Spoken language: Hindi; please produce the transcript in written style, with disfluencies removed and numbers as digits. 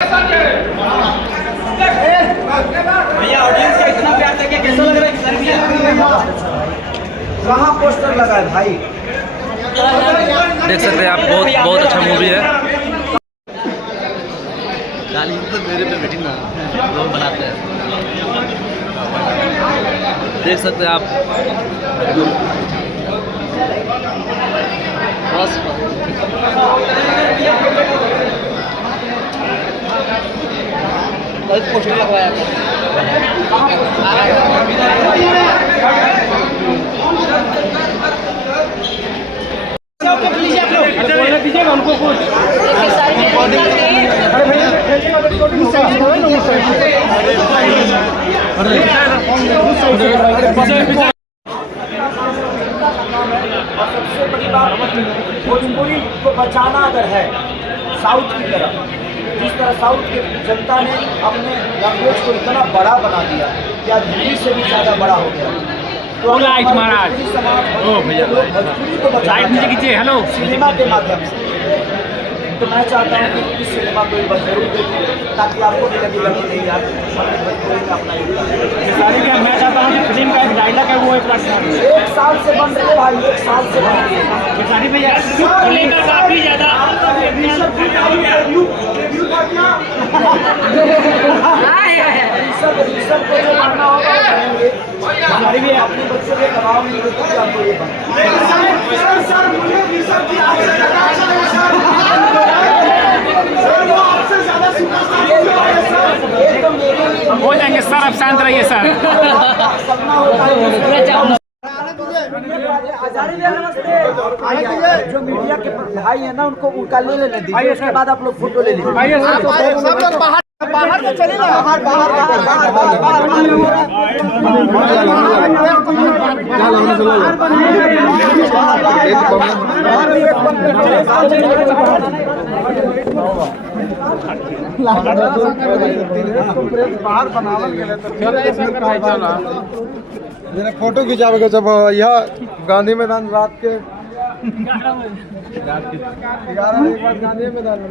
भैया ऑडियंस का इतना प्यार देखिए, कैसा लग रहा है सर? कहाँ पोस्टर लगा है भाई? देख सकते हैं आप, बहुत अच्छा मूवी है। गाली तो मेरे पे बैठी ना, लोग बनाते हैं। देख सकते हैं आप, बस पोस्टर लगवाया दीजिएगा उनको कुछ। सबसे बड़ी बात, भोजपुरी को बचाना अगर है साउथ की तरह, जिस तरह साउथ की जनता ने अपने लैंग्वेज को इतना बड़ा बना दिया कि आज हिंदी से भी ज़्यादा बड़ा हो गया। तो लाइट महाराज, ओ भैया भोजपुरी को लाइट नीचे खींचिए। हेलो, सिनेमा के माध्यम से, तो मैं चाहता हूँ कि इस सिनेमा को एक बार जरूर देखिए, ताकि आपको भी लगेगा कि नहीं यार हमने भोजपुरी में अपना योगदान। मैं चाहता हूँ कि फिल्म का एक डायलॉग है वो एक बार सुना दीजिए। 1 साल से बन रहे भाई, 1 साल से बन रहे। खेसारी भैया फिल्म का काफी ज्यादा ऋषभ को जो बनना होगा हमारी भी अपने बच्चों के दबाव में आपको ये हो जाएंगे सर, आप शांत रहिए सर। सपना होता है। जो मीडिया के भाई है ना, उनको उनका ले लेने दीजिए, उसके बाद आप लोग फोटो ले लीजिए। बाहर से चले ना, बाहर बाहर बाहर बाहर बाहर मेरा फोटो खिंचावे जब यह गांधी मैदान रात के 11 गांधी मैदान में